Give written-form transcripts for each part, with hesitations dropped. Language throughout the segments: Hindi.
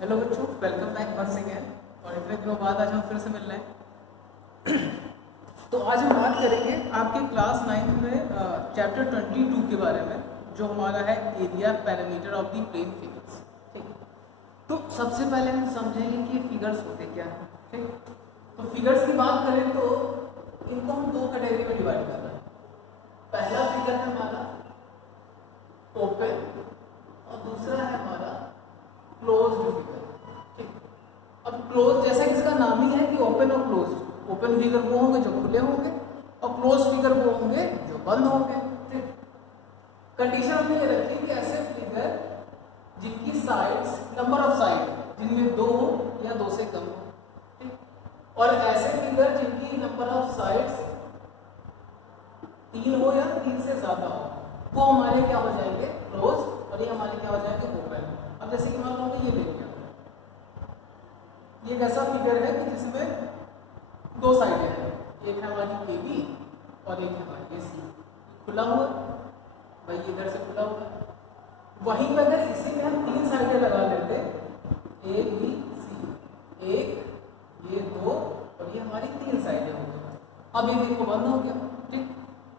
हेलो बच्चों, वेलकम बैक वंस अगेन। और इतने दिनों बाद आज हम फिर से मिल रहे हैं। तो आज हम बात करेंगे आपके क्लास 9th में चैप्टर 22 के बारे में, जो हमारा है area perimeter of the plane figures. ठीक, तो सबसे पहले हम समझेंगे कि फिगर्स होते क्या हैं। ठीक, तो फिगर्स की बात करें तो इनको हम दो कैटेगरी में डिवाइड कर रहे हैं। पहला फिगर है हमारा ओपन और दूसरा है हमारा क्लोज्ड फिगर। ठीक, अब क्लोज जैसा कि इसका नाम ही है कि ओपन और क्लोज्ड। ओपन फिगर वो होंगे जो खुले होंगे और क्लोज फिगर वो होंगे जो बंद होंगे। ठीक, कंडीशन हमने ये रखी कि ऐसे फिगर जिनकी साइड्स नंबर ऑफ साइड जिनमें दो हो या दो से कम हो। ठीक, और ऐसे फिगर जिनकी नंबर ऑफ साइड्स 3 हो या 3 से ज्यादा हो, वो हमारे क्या हो जाएंगे क्लोज, और ये हमारे क्या हो जाएंगे ओपन। अब जैसे कि मान लो हमने ये ले लिया, ये ऐसा फिगर है कि जिसमें दो साइडें हैं, एक है हमारी ए बी और एक है हमारी ए सी। खुला हुआ भाई, इधर से खुला हुआ। वहीं पर अगर इसी में हम 3 साइडें लगा लेते, ए बी सी, एक ये दो और ये हमारी 3 साइडें हो गई। अब ये देखो बंद हो गया। ठीक,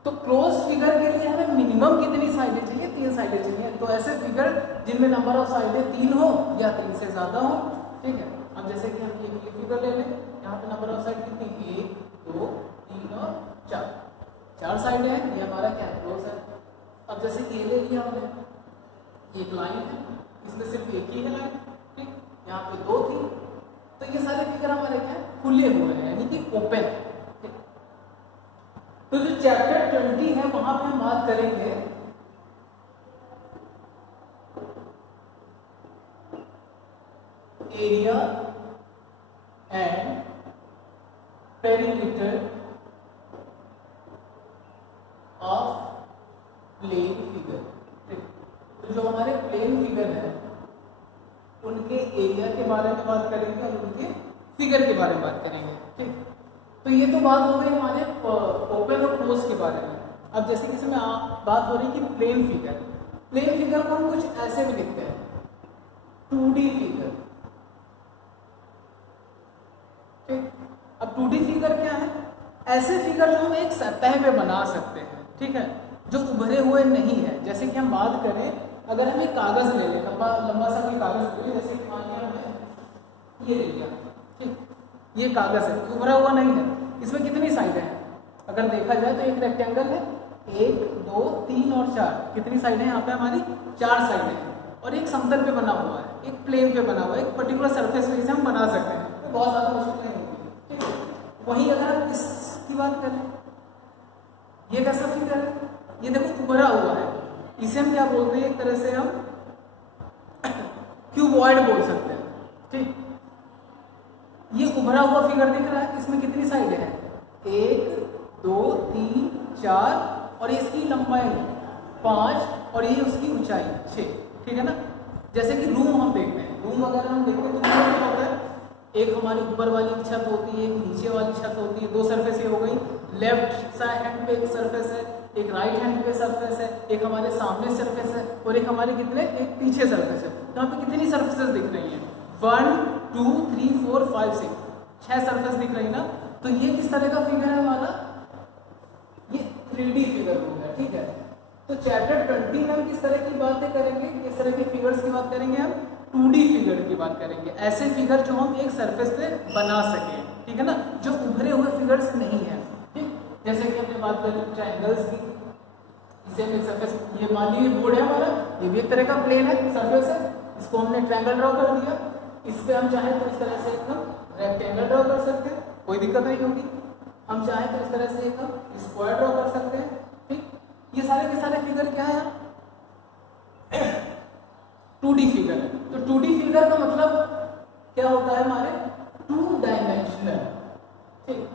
तो क्लोज फिगर के लिए हमें मिनिमम कितनी साइडें चाहिए? 3 साइडें चाहिए। तो ऐसे फिगर जिनमें नंबर ऑफ साइडें 3 हो या 3 से ज्यादा हो। ठीक है, अब जैसे कि हम ये फिगर ले लें, यहाँ पे नंबर ऑफ साइड कितनी 1 2 3 और 4 साइडें हैं। ये हमारा क्या क्लोज है। अब जैसे कि ये ले लिया हमने, एक लाइन है, इसमें सिर्फ एक ही है लाइन। ठीक, यहाँ पे 2 थी, तो ये सारे फिगर हमारे क्या खुले हुए हैं, यानी कि ओपन। तो जो चैप्टर 20 है वहां पे हम बात करेंगे area and perimeter of plane figure. तो जो हमारे प्लेन फिगर है उनके एरिया के बारे में बात करेंगे और उनके फिगर के बारे में बात करेंगे। ठीक, तो ये तो बात हो गई हमारे ओपन और क्लोज के बारे में। अब जैसे कि इसमें बात हो रही कि प्लेन फिगर। प्लेन फिगर को हम कुछ ऐसे भी लिखते हैं 2D फिगर। ठीक, अब 2D फिगर क्या है? ऐसे फिगर जो हम एक सतह पे बना सकते हैं। ठीक है, जो उभरे हुए नहीं है। जैसे कि हम बात करें, अगर हम एक कागज ले लें, लंबा सा कोई कागज ले लें, जैसे कि मान लिया हमने ये ले लिया। ठीक, ये कागज है, उभरा हुआ नहीं है। इसमें कितनी साइडें हैं? अगर देखा जाए तो एक रेक्टेंगल है, 1 2 3 और 4। कितनी साइडें हैं यहाँ पे? हमारी 4 साइडें हैं। और एक समतल पे बना हुआ है, एक प्लेन पे बना हुआ है, एक पर्टिकुलर सरफेस पे इसे हम बना सकते हैं। तो बहुत ज्यादा मुश्किल नहीं होती। ठीक है, वहीं अगर हम इसकी बात करें, ये कैसा फिगर है? ये देखो उभरा हुआ है, इसे हम क्या बोलते हैं? एक तरह से हम क्यूबॉइड बोल सकते हैं। ठीक, ये उभरा हुआ फिगर दिख रहा है, इसमें कितनी साइडें हैं? 1 2 3 4 और इसकी लंबाई 5 और ये उसकी ऊंचाई 6। ठीक है ना। जैसे कि रूम हम देखते हैं, रूम अगर हम देखते हैं तो रूम क्या होता है? एक हमारी ऊपर वाली छत होती है, एक नीचे वाली छत होती है। 2 सरफेस हो गई, लेफ्ट हैंड पे एक सरफेस है, एक राइट हैंड पे सरफेस है, एक हमारे सामने सरफेस है और एक हमारे कितने एक पीछे सरफेस है। तो यहाँ पे कितनी सरफेसेस दिख रही हैं? 1 2 3 4 5 6 6 सरफेस दिख रही ना। तो ये किस तरह का फिगर है हमारा? ये 3D फिगर हो गया। ठीक है, तो चैप्टर 20 में हम किस तरह की बातें करेंगे? किस तरह के फिगर्स की बात करेंगे? हम 2D फिगर की बात करेंगे। ऐसे फिगर जो हम एक सरफेस पे बना सके। ठीक है ना, जो उभरे हुए फिगर्स नहीं है। ठीक, जैसे कि हमने बात करी ट्रायंगल्स की, इसे हम एक सरफेस, ये मान लीजिए बोर्ड है हमारा, ये भी एक तरह का प्लेन है, सरफेस है, इसको हमने ट्रायंगल ड्रॉ कर दिया। इस पे हम चाहें तो इस तरह से एकदम रेक्टेंगल ड्रॉ कर सकते हैं, कोई दिक्कत नहीं होगी। हम चाहें तो इस तरह से एकदम स्क्वायर ड्रॉ कर सकते हैं। ठीक, ये सारे के सारे फिगर क्या है? 2D फिगर है। तो 2D फिगर का मतलब क्या होता है? हमारे 2 डायमेंशनल। ठीक,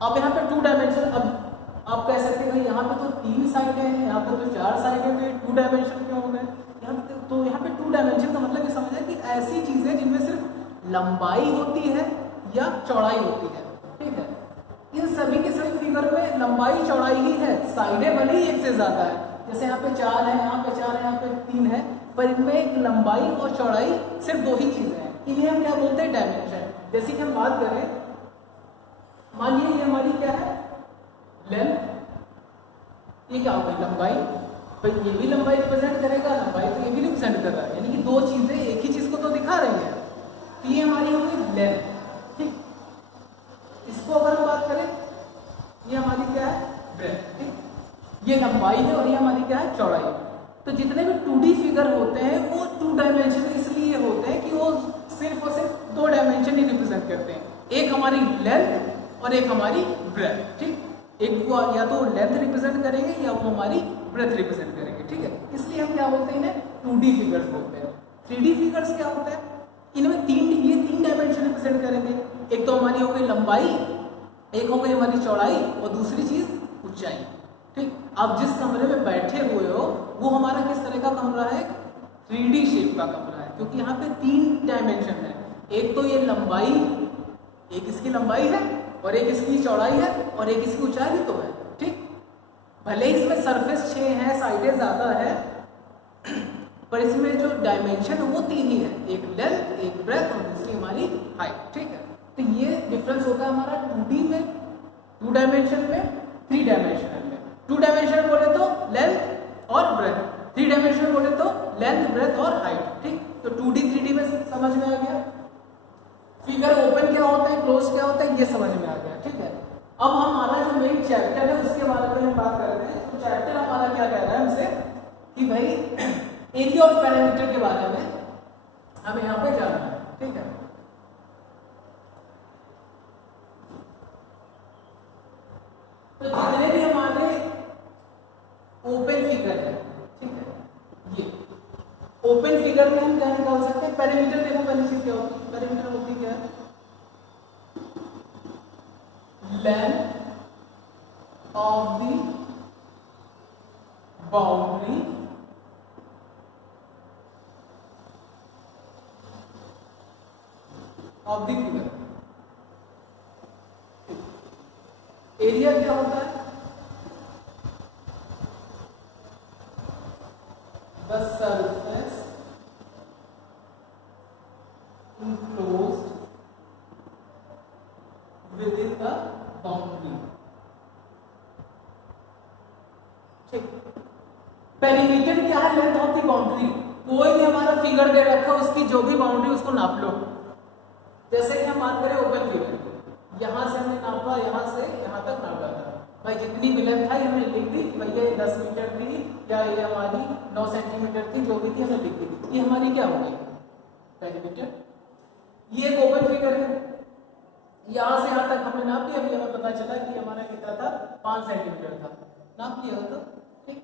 अब यहाँ पे 2 डायमेंशनल, अब आप कह सकते हैं यहाँ पे तो 3 साइडें हैं, यहाँ पे तो 4 साइडें हैं, 2 डायमेंशन क्यों हो गए? यहाँ पे तो यहाँ पे 2 डायमेंशन का मतलब ये समझे कि ऐसी चीजें जिनमें सिर्फ लंबाई होती है या चौड़ाई होती है। ठीक है, इन सभी के सभी फिगर में लंबाई चौड़ाई ही है, साइडें भले ही एक से ज्यादा है, जैसे यहाँ पे 4 है, यहाँ पे 4 है, यहाँ पे 3 है, पर इनमें एक लंबाई और चौड़ाई सिर्फ 2 ही चीजें हैं। इन्हें हम क्या बोलते हैं? डायमेंशन। जैसे कि हम बात करें, मानिए ये हमारी क्या है? लेंथ। ये क्या हो गई? लंबाई। भाई ये भी लंबाई रिप्रेजेंट करेगा, लंबाई तो ये भी रिप्रेजेंट कर रहा है, यानी कि 2 चीजें एक ही चीज को तो दिखा रही है। तो ये हमारी हो गई लेंथ, ठीक। इसको अगर हम बात करें, ये हमारी क्या है? ब्रेथ, ठीक। ये लंबाई है और ये हमारी क्या है? चौड़ाई। तो जितने भी 2D फिगर होते हैं वो 2 डायमेंशन इसलिए होते हैं कि वो सिर्फ और सिर्फ 2 डायमेंशन ही रिप्रेजेंट करते हैं, एक हमारी लेंथ और एक हमारी ब्रेथ, ठीक। एक वो या तो लेंथ रिप्रेजेंट करेंगे या वो हमारी ब्रेथ रिप्रेजेंट करेंगे, ठीक है। इसलिए हम क्या बोलते हैं? इन्हें 2D फिगर्स बोलते हैं। 3D फिगर्स क्या होता है? इनमें 3 डायमेंशन रिप्रेजेंट करेंगे। एक तो हमारी हो गई लंबाई, एक हो गई हमारी चौड़ाई और दूसरी चीज ऊंचाई, ठीक। आप जिस कमरे में बैठे हुए हो वो हमारा किस तरह का कमरा है? 3D शेप का कमरा है, क्योंकि यहाँ पे 3 डायमेंशन है। एक तो ये लंबाई, एक इसकी लंबाई है और एक इसकी चौड़ाई है और एक इसकी ऊंचाई भी तो है, ठीक। भले ही इसमें सरफेस 6 है, साइडें ज्यादा है, पर इसमें जो डायमेंशन है वो 3 ही है, एक लेंथ, एक ब्रेथ और दूसरी हमारी हाइट, ठीक है। तो ये डिफरेंस होता है हमारा 2D में, 2 डायमेंशन में, 3 डायमेंशन में। 2 डायमेंशन बोले तो लेंथ और ब्रेथ, 3 डायमेंशन बोले तो लेंथ, ब्रेथ और हाइट, ठीक। तो 2D 3D में समझ में आ गया। फिगर ओपन क्या होता है, क्लोज क्या होता है, ये समझ में आ गया, ठीक है। अब हमारा जो मेन चैप्टर है उसके बारे में हम बात कर रहे हैं। तो चैप्टर हमारा क्या कह रहा है हमसे कि भाई एरिया और पैरामीटर के बारे में हमें यहाँ पे जानना है, ठीक है। तो जितने भी हमारे ओपन फिगर है, ठीक है, ये ओपन फिगर में हम क्या निकाल सकते हैं? पैरामीटर। देखो पहली चीज क्या होती है? पैरामीटर होती क्या है? Length of the boundary of the figure. Area क्या होता है? The surface enclosed within the boundary, ठीक। पेरीमीटर क्या है? Length of the boundary. कोई भी हमारा फिगर दे रखा है, उसकी जो भी बाउंड्री उसको नाप लो। जैसे कि हम बात करें ओपन फिगर, यहां से हमने नापा, यहां से यहां तक नापा था, भाई जितनी भी लेंथ था हमने लिख दी कि भाई ये 10 मीटर थी या ये हमारी 9 सेंटीमीटर थी, जो भी थी हमने लिख दी। ये हमारी क्या हो गई? पेरीमीटर। ये एक ओपन फिगर है, यहां से यहां तक हमने नाप दिया, अभी हमें पता चला कि हमारा कितना था? 5 सेंटीमीटर था, नाप दिया था, ठीक।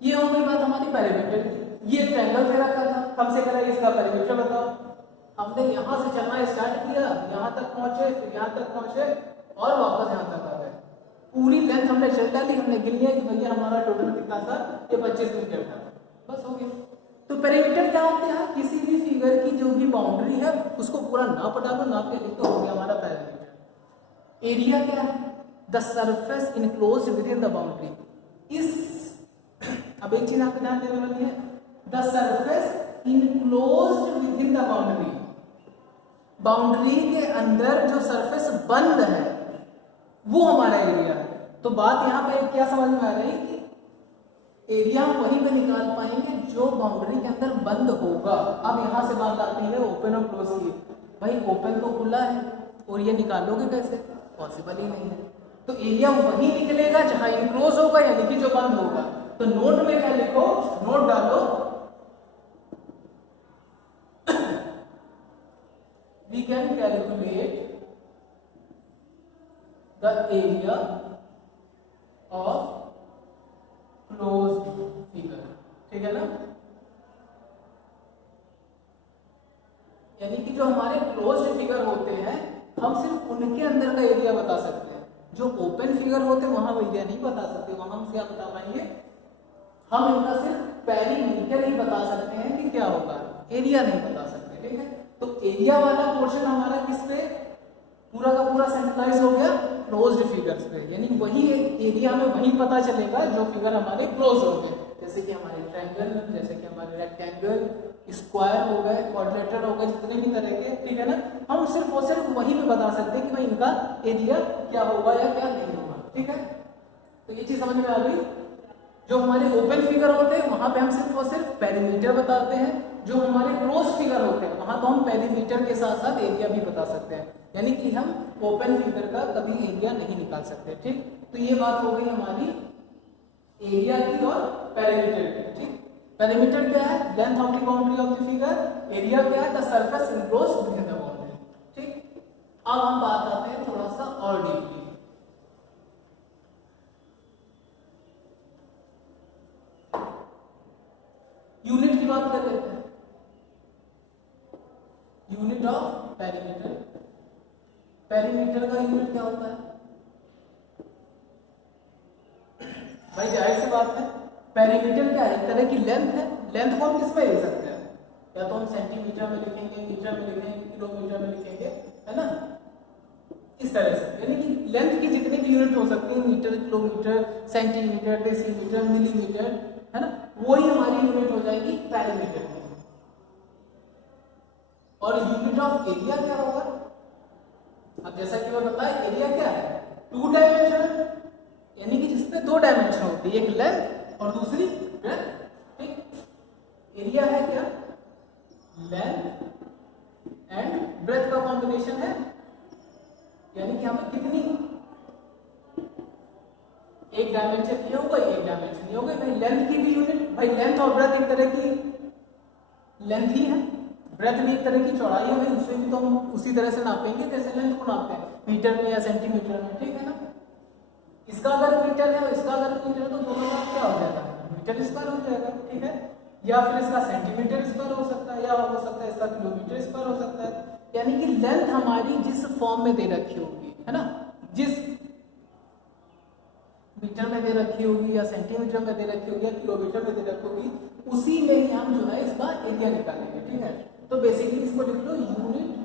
ये हो गई बात हमारी पेरीमीटर की। ये ट्रायंगल दे रखा था, हमसे कह रहा है इसका पेरीमीटर बताओ। हमने यहां से चलना स्टार्ट किया, यहां तक पहुंचे, फिर यहां तक पहुंचे और वापस यहां तक आ गए। पूरी लेंथ हमने चल डाली, हमने गिन लिया कि भैया हमारा टोटल कितना था? ये 25 मीटर था, बस हो गया। तो पेरीमीटर क्या होता है? किसी भी फिगर की जो भी बाउंड्री है उसको पूरा नाप डालो, नाप के लिख दो, हो गया हमारा पेरीमीटर। एरिया क्या है? The surface enclosed with in the boundary. इस अब एक चीज आपको ध्यान देने वाली है, the surface enclosed with in the boundary. Boundary के अंदर जो सरफेस बंद है वो हमारा एरिया है। तो बात यहाँ पे क्या समझ में आ रही है कि एरिया हम वहीं पे निकाल पाएंगे जो बाउंड्री के अंदर बंद होगा। अब यहां से बात आती है ओपन और क्लोज की। भाई ओपन तो खुला है और ये निकालोगे कैसे? पॉसिबल ही नहीं है। तो एरिया वहीं निकलेगा जहां इनक्लोज होगा, यानी कि जो बंद होगा। तो नोट में क्या लिखो? नोट डालो, we can calculate the area of closed figure, ठीक है ना। यानी कि जो हमारे क्लोज्ड फिगर होते हैं हम सिर्फ उनके अंदर का एरिया बता सकते हैं। जो ओपन फिगर होते हैं वहां एरिया नहीं बता सकते। वहां हम क्या बता पाएंगे? हम इनका सिर्फ पेरीमीटर ही बता सकते हैं कि क्या होगा, एरिया नहीं बता सकते, ठीक है। तो एरिया वाला पोर्शन हमारा किस पे? पूरा का पूरा सेंट्रलाइज हो गया क्लोज्ड फिगर्स पे, यानी वही एरिया हमें वही पता चलेगा जो फिगर हमारे क्लोज हो गए, जैसे कि हमारे ट्रायंगल, जैसे कि हमारे रेक्टेंगल, स्क्वायर हो गए, क्वाड्रिलेटरल हो गए, जितने भी तरह के, ठीक है ना। हम सिर्फ और सिर्फ वही पे बता सकते हैं कि भाई इनका एरिया क्या होगा या क्या नहीं होगा, ठीक है। तो ये चीज समझ में आ गई। जो हमारे ओपन फिगर होते हैं वहां पे हम सिर्फ और सिर्फ पेरीमीटर बताते हैं, जो हमारे क्लोज फिगर होते हैं वहां तो हम पेरीमीटर के साथ साथ एरिया भी बता सकते हैं, यानी कि हम ओपन फिगर का कभी एरिया नहीं निकाल सकते, ठीक। तो ये बात हो गई हमारी एरिया की और पेरीमीटर की, ठीक। पेरीमीटर क्या है? Length of the boundary of the figure. Area क्या है? The surface enclosed with the boundary, ठीक। अब हम बात आते हैं थोड़ा सा और डीपली। यूनिट की बात कर लेते हैं। Unit of perimeter. पेरीमीटर का यूनिट क्या होता है भाई? जाहिर सी बात है, पेरीमीटर क्या है? एक तरह की लेंथ है। लेंथ को हम किस में ले सकते हैं? या तो हम सेंटीमीटर में लिखेंगे, मीटर में लिखेंगे, किलोमीटर में लिखेंगे, है ना, इस तरह से। यानी कि लेंथ की जितनी भी यूनिट हो सकती है, metre, kilometre, centimetre, decimetre, millimetre, है ना, वही हमारी यूनिट हो जाएगी पेरीमीटर की। और यूनिट ऑफ एरिया क्या होगा? अब जैसा कि मैं बताया, एरिया क्या है? 2 डायमेंशनल, यानी कि जिसमें 2 डायमेंशन होती है, एक लेंथ और दूसरी ब्रेथ, ठीक। एरिया है क्या? लेंथ एंड ब्रेथ का कॉम्बिनेशन है, यानी कि हमें कितनी, एक डायमेंशन ये होगा, एक डायमेंशन ये होगा। भाई लेंथ की भी यूनिट, भाई लेंथ और ब्रेथ एक तरह की लेंथ ही है, ब्रेथ भी एक तरह की चौड़ाई है, भाई उसमें भी तो हम उसी तरह से नापेंगे जैसे लेंथ को नापते हैं, मीटर में या सेंटीमीटर में, ठीक है ना। इसका अगर मीटर है और इसका अगर मीटर है तो दोनों का क्या हो जाएगा? मीटर स्क्वायर हो जाएगा, ठीक है। या फिर इसका सेंटीमीटर स्क्वायर हो सकता है, या हो सकता है इसका किलोमीटर स्क्वायर हो सकता है। यानी कि लेंथ हमारी जिस फॉर्म में दे रखी होगी, है ना, जिस मीटर में दे रखी होगी या सेंटीमीटर में दे रखी होगी या किलोमीटर में दे रखी होगी, उसी में ही हम जो है इसका एरिया निकालेंगे, ठीक है। तो बेसिकली इसको लिख लो, यूनिट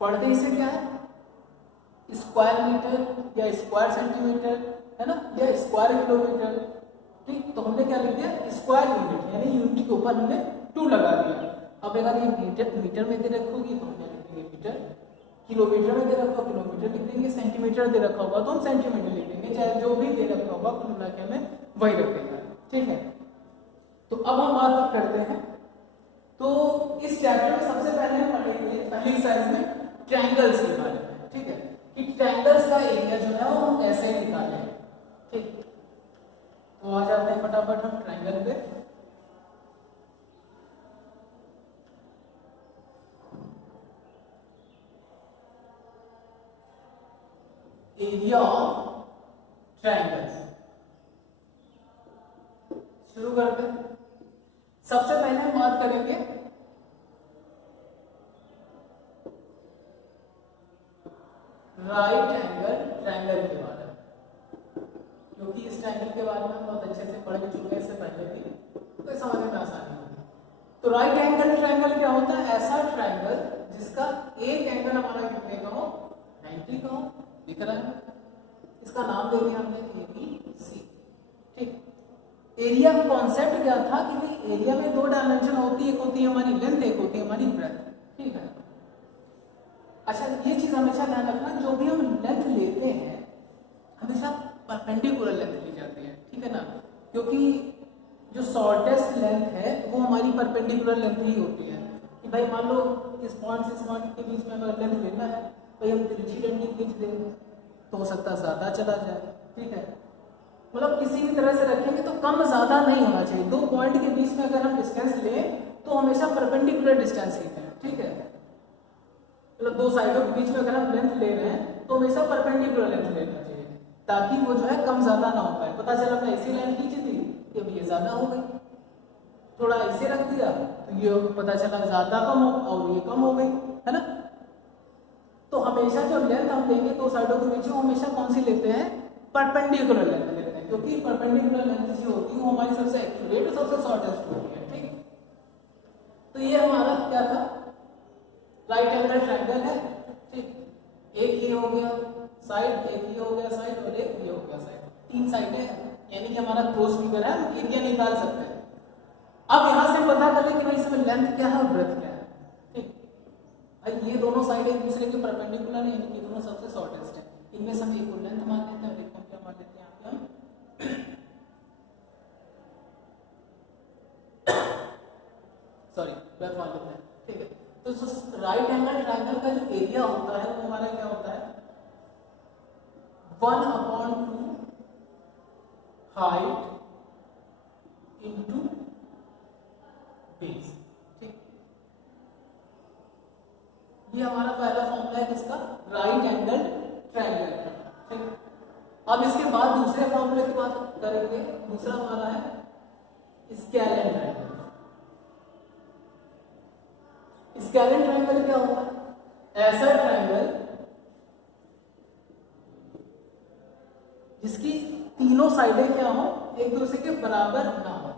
पढ़ते इसे क्या है? स्क्वायर मीटर या स्क्वायर सेंटीमीटर, है ना, या स्क्वायर किलोमीटर, ठीक। तो हमने क्या लिख दिया? स्क्वायर यूनिट, यानी यूनिट के ऊपर हमने 2 लगा दिया। अब अगर ये मीटर में दे रखी होगी तो हमने लिख देंगे मीटर, किलोमीटर में दे रखा होगा किलोमीटर लिख देंगे, सेंटीमीटर दे रखा होगा तो हम सेंटीमीटर लिख देंगे, चाहे जो भी दे रखा होगा कुल मिला के हमें वही रख देंगे, ठीक है। तो अब हम बात करते हैं, तो इस चैप्टर में सबसे पहले हम पढ़ेंगे पहली एक्सरसाइज में ट्रायंगल्स के बारे में, ठीक है, कि ट्रायंगल्स का एरिया जो है वो हम ऐसे निकालें, ठीक। तो आ जाते हैं फटाफट हम ट्रायंगल पे। एरिया ऑफ ट्रायंगल्स शुरू करते हैं। सबसे पहले हम बात करेंगे राइट एंगल ट्रायंगल के बारे में, क्योंकि इस ट्रायंगल के बारे में हम बहुत अच्छे से पढ़ चुके हैं इससे पहले भी, तो समझने में आसानी होगी। तो राइट एंगल ट्रायंगल क्या होता है? ऐसा ट्रायंगल जिसका एक एंगल हमारा कितने का हो? 90 का हो, दिख रहा है। इसका नाम दे दिया हमने ABC, ठीक। एरिया का कॉन्सेप्ट क्या था कि भाई एरिया में 2 डायमेंशन होती है, एक होती है हमारी लेंथ, एक होती है हमारी ब्रेथ, ठीक है। अच्छा, ये चीज हमेशा ध्यान रखना, जो भी हम लेंथ लेते हैं हमेशा परपेंडिकुलर लेंथ ली जाती है, ठीक है ना, क्योंकि जो शॉर्टेस्ट लेंथ है वो हमारी परपेंडिकुलर लेंथ ही होती है। कि भाई मान लो इस पॉइंट से इस पॉइंट के बीच में अगर लेंथ लेना है, भाई हम तिरछी डंडी खींच देंगे तो हो सकता है ज्यादा चला जाए, ठीक है। मतलब किसी भी तरह से रखेंगे तो कम ज्यादा नहीं होना चाहिए। 2 पॉइंट के बीच में अगर हम डिस्टेंस लें तो हमेशा परपेंडिकुलर डिस्टेंस ही लें, ठीक है। मतलब 2 साइडों के बीच में अगर हम लेंथ ले रहे हैं तो हमेशा परपेंडिकुलर लेंथ लेना चाहिए, ताकि वो जो है कम ज्यादा ना हो पाए। पता चला मैं ऐसी लाइन खींची थी कि अब ये ज्यादा हो गई, थोड़ा ऐसे रख दिया तो ये पता चला ज्यादा कम हो और ये कम हो गई, है ना। तो हमेशा जो लेंथ हम लेंगे 2 साइडों के बीच में, हमेशा कौन सी लेते हैं? परपेंडिकुलर लेंथ लेते हैं, क्योंकि परपेंडिकुलर लेंथ जो होती है वो हमारी सबसे एक्यूरेट और सबसे शॉर्टेस्ट होती है, ठीक। तो ये हमारा क्या था? राइट एंगल ट्रायंगल है, ठीक, एक ये हो गया साइड, एक ये हो गया साइड और एक ये हो गया साइड, तीन साइडें हैं, यानी कि हमारा क्लोज फिगर है, हम एरिया निकाल सकते हैं। अब यहां से पता कर ले कि भाई इसमें लेंथ क्या है और ब्रेथ क्या है, ठीक। भाई ये दोनों साइड एक दूसरे के परपेंडिकुलर है, यानी कि दोनों सबसे शॉर्टेस्ट है, इनमें से हम एक को लेंथ मान लेते हैं और एक को क्या मान लेते हैं, यहाँ पे हम सॉरी ब्रेथ मान लेते हैं, ठीक है। तो राइट एंगल ट्रायंगल का जो एरिया होता है वो हमारा क्या होता है, 1/2 हाइट इंटू बेस, ठीक। ये हमारा पहला फॉर्मूला है किसका, राइट एंगल ट्रायंगल का, ठीक। अब इसके बाद दूसरे फॉर्मूले की बात करेंगे, दूसरा हमारा है स्केलेन ट्रायंगल। स्केलेन ट्रायंगल क्या होता है, ऐसा ट्रायंगल जिसकी तीनों साइडें क्या हो, एक दूसरे के बराबर ना हो।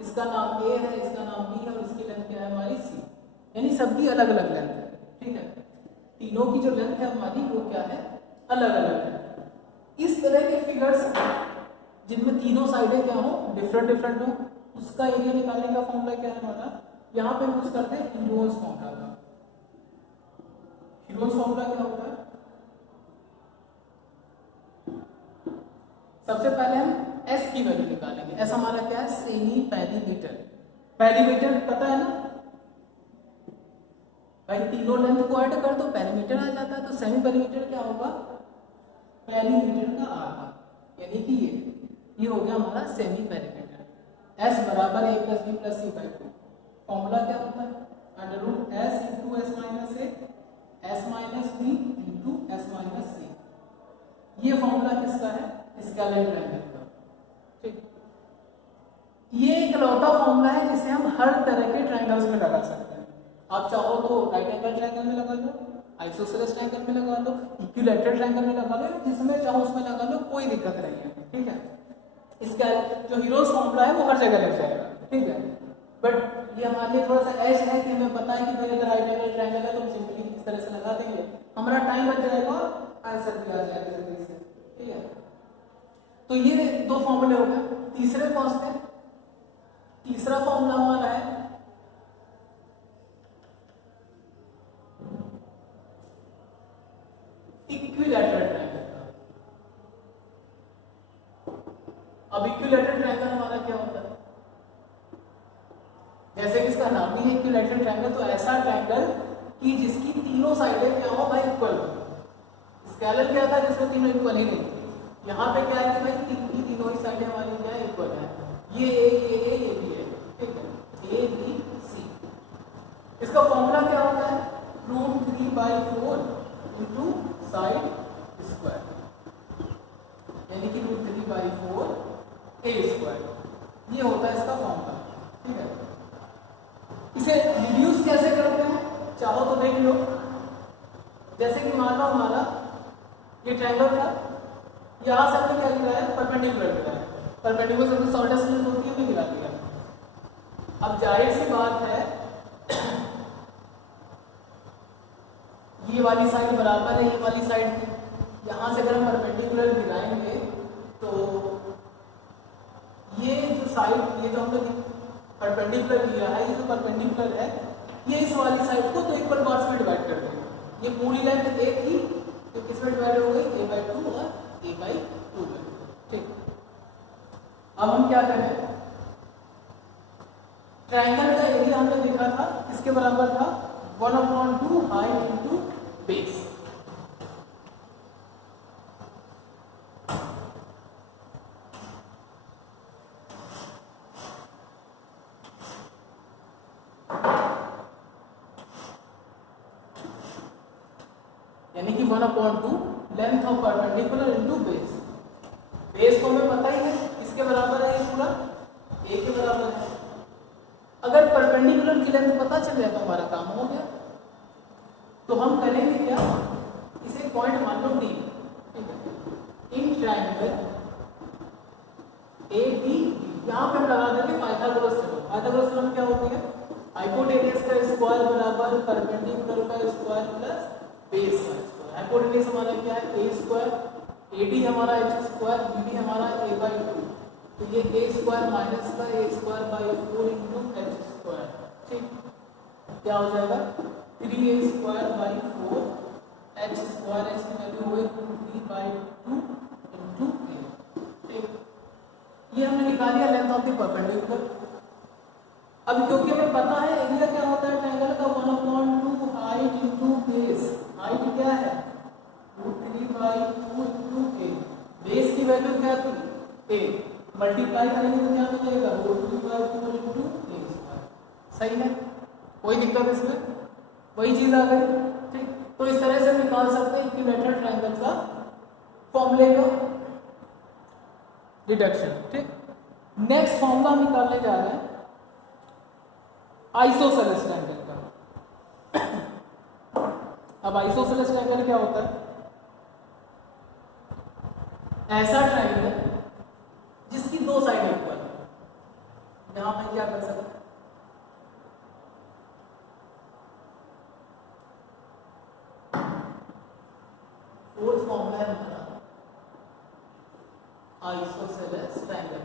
इसका नाम ए है, इसका नाम बी है और इसकी लेंथ क्या है हमारी सी, यानी सबकी अलग अलग लेंथ है, ठीक है। तीनों की जो लेंथ है हमारी वो क्या है, अलग अलग है। इस तरह के फिगर्स जिनमें तीनों साइडें क्या हो, डिफरेंट डिफरेंट हो, उसका एरिया निकालने का फॉर्मूला क्या है हमारा, यहाँ पे यूज करते हैं हीरोज फॉर्मूला का। हीरोज फॉर्मूला क्या होता है, सबसे पहले हम एस की वैल्यू निकालेंगे। एस हमारा क्या है, सेमी पेरीमीटर। पेरीमीटर पता है ना भाई, तीनों लेंथ को ऐड कर दो पेरीमीटर आ जाता है, तो सेमी पेरीमीटर क्या होगा, पेरीमीटर का आधा, यानी कि ये हो गया हमारा सेमी पेरीमीटर। एस बराबर A plus B plus C by 2। Formula क्या होता है, under root S into S minus A S minus B into S minus C. ये फॉर्मूला किसका है, स्केलेन ट्रायंगल का, ठीक। ये एक लौटा फॉर्मूला है जिसे हम हर तरह के ट्रायंगल्स में लगा सकते हैं। आप चाहो तो राइट एंगल ट्रायंगल में लगा लो, आइसोसेलेस ट्रायंगल में लगा लो, इक्विलैटरल ट्रायंगल में लगा लो, जिसमें चाहो उसमें लगा लो, कोई दिक्कत नहीं है, ठीक है। इसका जो हीरोज फॉर्मूला है वो हर जगह लग जाएगा, ठीक है। बट ये हमारे लिए थोड़ा सा एज है कि हमें पता है कि भाई अगर राइट एंगल ट्रायंगल है तो हम सिंपली इस तरह से लगा देंगे, हमारा टाइम बच जाएगा और आंसर भी आ जाएगा जल्दी से, ठीक है। तो ये दो फॉर्मूले हो गए। तीसरे पहुंचते हैं, तीसरा फॉर्मूला हमारा है इक्विलैटरल ट्रायंगल का। अब इक्विलैटरल ट्रायंगल हमारा क्या होता है, जैसे कि इसका नाम ही है इक्विलैटरल ट्रायंगल, तो ऐसा ट्रायंगल कि जिसकी तीनों साइडें क्या हो भाई, इक्वल हो। स्केलर क्या था, जिसमें तीनों इक्वल ही नहीं, यहाँ पे क्या है कि भाई तीनों ही साइडें हमारी क्या है, इक्वल है। ये ए ये भी है, ठीक है, ए बी सी। इसका फॉर्मूला क्या होता है, रूट 3/4 इंटू साइड स्क्वायर, यानी कि रूट 3/4 ए स्क्वायर। ये होता है इसका फॉर्मूला, ठीक है। इसे रिड्यूस कैसे करते हैं, चाहो तो देख लो। जैसे कि मान लो हमारा ये ट्रायंगल था, यहां से हमने क्या गिरा है, परपेंडिकुलर गिरा है। परपेंडिकुलर सबसे शॉर्टेस्ट लेंथ होती है, गिरा दिया। अब जाहिर सी बात है ये वाली साइड बराबर है ये वाली साइड की, यहां से अगर हम परपेंडिकुलर गिराएंगे तो ये जो साइड, ये जो हमने परपेंडिकुलर लिया है, ये जो परपेंडिकुलर है, ये इस वाली साइड को तो इक्वल पार्ट्स में डिवाइड कर देंगे। ये पूरी लेंथ एक ही तो किसमें डिवाइड हो गई, a/2 और a/2 में, ठीक। अब हम क्या करें, ट्रायंगल का एरिया हमने देखा था किसके बराबर था, 1/2 हाइट इंटू बेस। यानी कि 1/2 length of perpendicular into base. Base तो हमें पता ही है किसके बराबर है, ये पूरा ए के बराबर है। अगर परपेंडिकुलर की लेंथ पता चल जाए तो हमारा काम हो गया। तो हम करेंगे क्या, इसे पॉइंट मान लो डी, ठीक है। इन ट्रायंगल ए बी, यहाँ पे हम लगा देंगे पाइथागोरस थ्योरम। पाइथागोरस थ्योरम क्या होती है, हाइपोटेनियस का स्क्वायर बराबर परपेंडिकुलर का स्क्वायर प्लस बेस का स्क्वायर। हाइपोटेनियस हमारा क्या है, ए स्क्वायर, एडी हमारा एच स्क्वायर, बीडी हमारा ए बाई 2, तो ये ए स्क्वायर माइनस का A square by 4 into H square. ठीक, क्या हो जाएगा 3a square by 4 H square, H की वैल्यू हुई 3 बाई 2 इंटू ए। ठीक, ये हमने निकाल लिया लेंथ ऑफ द परपेंडिकुलर। अब क्योंकि हमें पता है एरिया क्या होता है ट्रायंगल का 1/2 हाइट इंटू बेस। हाइट क्या है √3 बाई 2 इंटू ए, बेस की वैल्यू क्या थी ए, मल्टीप्लाई करेंगे तो क्या मिलेगा √3 बाई 4 इंटू ए स्क्वायर। सही है, कोई दिक्कत इसमें, वही चीज आ गई। ठीक, तो इस तरह से निकाल सकते हैं इक्विलैटरल ट्रायंगल का फॉर्मूले का डिडक्शन। ठीक, नेक्स्ट फॉर्मूला हम निकालने जा रहे हैं आइसोसेलेस ट्रायंगल का। अब आइसोसेलेस ट्रायंगल क्या होता है, ऐसा ट्रायंगल जिसकी दो साइड इक्वल है। यहां पर क्या कर सकते हैं, फोर्थ फॉर्मूला है हमारा आइसोसेलेस ट्रायंगल।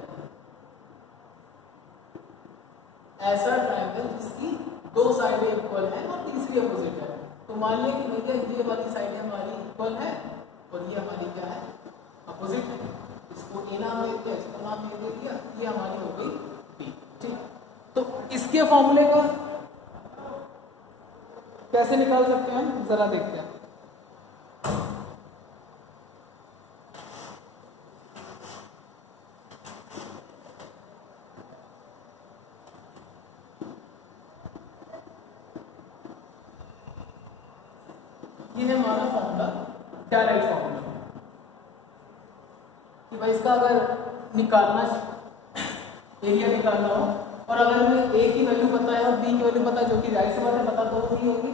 ऐसा ट्रायंगल जिसकी दो साइडें इक्वल है और तीसरी अपोजिट है। तो मान लिया कि भैया ये वाली साइडें हमारी इक्वल है और ये हमारी क्या है अपोजिट है, इसको ए नाम दे दिया, इसका नाम दे दिया, ये हमारी हो गई बी। ठीक, तो इसके फॉर्मूले का कैसे निकाल सकते हैं हम जरा देखते हैं। ये है हमारा फॉर्मूला, डायरेक्ट फॉर्मूला कि भाई इसका अगर निकालना एरिया निकालना हो और अगर हमें ए की वैल्यू पता है और बी की वैल्यू पता है, जो कि राइट से बात है पता तो नहीं होगी,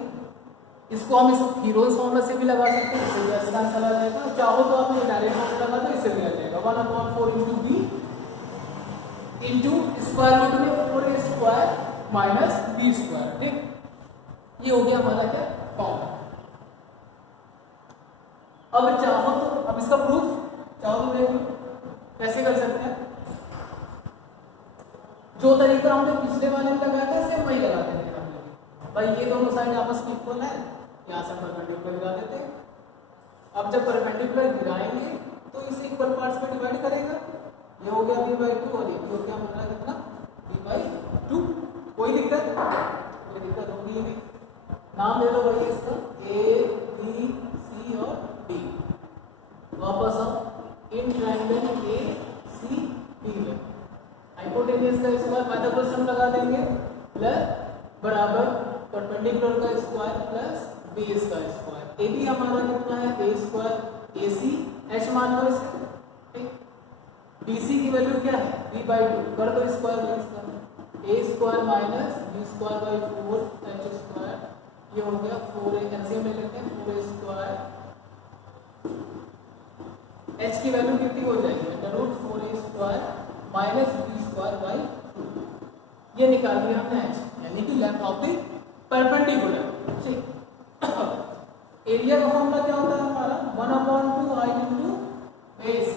इसको हम इस हीरोज फॉर्मूला से भी लगा सकते हैं, इससे भी ऐसा आंसर आ जाएगा। चाहो तो आप ये डायरेक्ट फॉर्मूला लगा दो, इससे भी आ जाएगा 1/4 into B into square root में 4a square minus B square. ठीक, ये हो गया हमारा क्या फॉर्मूला। अब चाहो तो अब इसका प्रूफ चाहो तो देख लो कैसे कर सकते हैं। जो तरीका हमने पिछले वाले में लगाया था सेम वही लगा देंगे हम लोग। भाई ये दोनों साइड आपस में इक्वल है, यहाँ से परपेंडिकुलर गिरा देते हैं। अब जब परपेंडिकुलर गिराएंगे तो इसे इक्वल पार्ट्स में डिवाइड करेगा, ये हो गया b बाई 2 और ये हो गया हमारा कितना b बाई 2। कोई दिक्कत होगी नहीं। नाम ले लो भाई इसका a b c और d। वापस हम इन ट्रायंगल ए सी बी में हाइपोटेनियस का स्क्वायर बाय द क्वेश्चन लगा देंगे प्लस बराबर परपेंडिकुलर का स्क्वायर प्लस बेस का स्क्वायर। ए बी हमारा कितना है ए स्क्वायर ए सी एच मान लो इसे। ठीक, बी सी की वैल्यू क्या है बी बाई 2, कर दो स्क्वायर बेस का A square minus B square by 4 H square, ये हो गया 4a। एलसीएम ले लेते हैं 4a स्क्वायर, h की वैल्यू कितनी हो जाएगी √4a square minus b square by 2। ये निकाल लिया हमने h, यानी कि लेंथ ऑफ द परपेंडिकुलर। ठीक, एरिया का फॉर्मूला क्या होता है हमारा 1/2 हाइट इंटू बेस।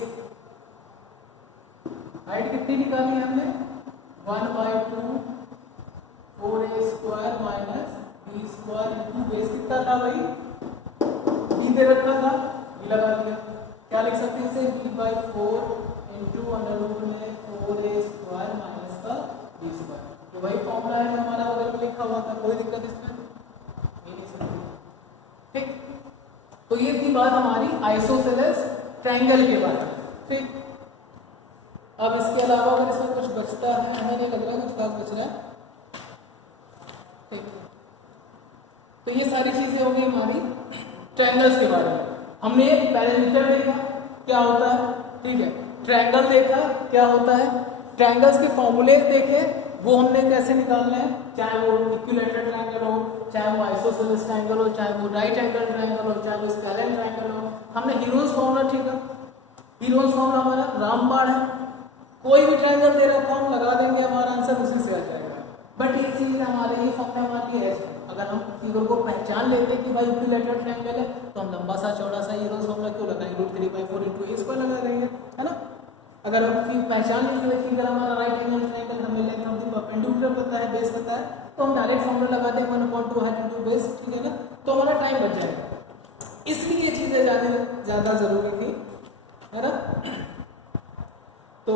हाइट कितनी निकाली हमने 1/2 4a square minus b square into base कितना था भाई b दे रखा था, b लगा दिया। क्या लिख सकते हैं इसे b by 4 into √4a square minus का b स्क्वायर। तो वही फॉर्मूला है जो हमारा बगल में लिखा हुआ था, कोई दिक्कत इसमें नहीं सकती। ठीक, तो ये थी बात हमारी आइसोसेलेस ट्रायंगल के बारे में। ठीक, अब इसके अलावा अगर इसमें कुछ बचता है, हमें नहीं लग रहा कुछ खास बच रहा है। ठीक, तो ये सारी चीजें हो गई हमारी ट्रायंगल्स के बारे में। हमने एक पैरामीटर देखा क्या होता है, ठीक है, ट्रायंगल देखा क्या होता है, ट्रायंगल्स के फॉर्मूले देखे वो हमने कैसे निकालना है, चाहे वो इक्विलैटरल ट्रायंगल हो, चाहे वो आइसोसेलेस ट्रायंगल हो, चाहे वो राइट एंगल ट्रायंगल हो, चाहे वो स्केलर ट्रायंगल हो। हमने हीरोज फॉर्मूला, ठीक है, हीरोज फॉर्मूला हमारा रामबाण है। कोई भी ट्रायंगल दे रखा हम लगा देंगे, हमारा आंसर उसी से आ जाएगा। बट एक चीज हमारे ये फॉर्मूला हमारी है, अगर हम फिगर को पहचान लेते हैं कि भाई इक्विलैटरल ट्रायंगल है तो हम लंबा सा चौड़ा सा ये फॉर्मूला क्यों लगाएंगे, √3/4 × a स्क्वायर लगा देंगे, है ना। अगर हम पहचान लेते हैं फिगर हमारा राइट एंगल ट्रायंगल, हमें लेंथ ऑफ द परपेंडिकुलर पता है, बेस पता है, तो हम डायरेक्ट फॉर्मूला लगा देंगे 1/2 हाइट इनटू बेस, ठीक है ना, तो हमारा टाइम बच जाएगा। इसलिए ये चीजें ज्यादा जरूरी थी, है ना। तो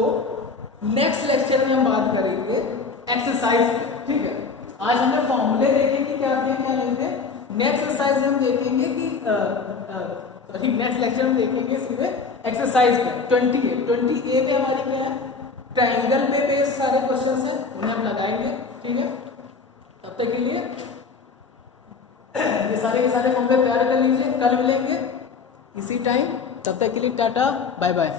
नेक्स्ट लेक्चर में हम बात करेंगे एक्सरसाइज, ठीक है। आज हमने फॉर्मूले देखे कि क्या थे क्या नहीं थे। नेक्स्ट एक्सरसाइज हम देखेंगे कि नेक्स्ट लेक्चर में देखेंगे सीधे एक्सरसाइज पे 20A पे हमारी क्या है, ट्रायंगल पे बेस्ड सारे क्वेश्चंस हैं, उन्हें हम लगाएंगे, ठीक है। तब तक के लिए ये सारे के सारे फॉर्मूले तैयार कर लीजिए, कल मिलेंगे इसी टाइम, तब तक के लिए टाटा बाय बाय।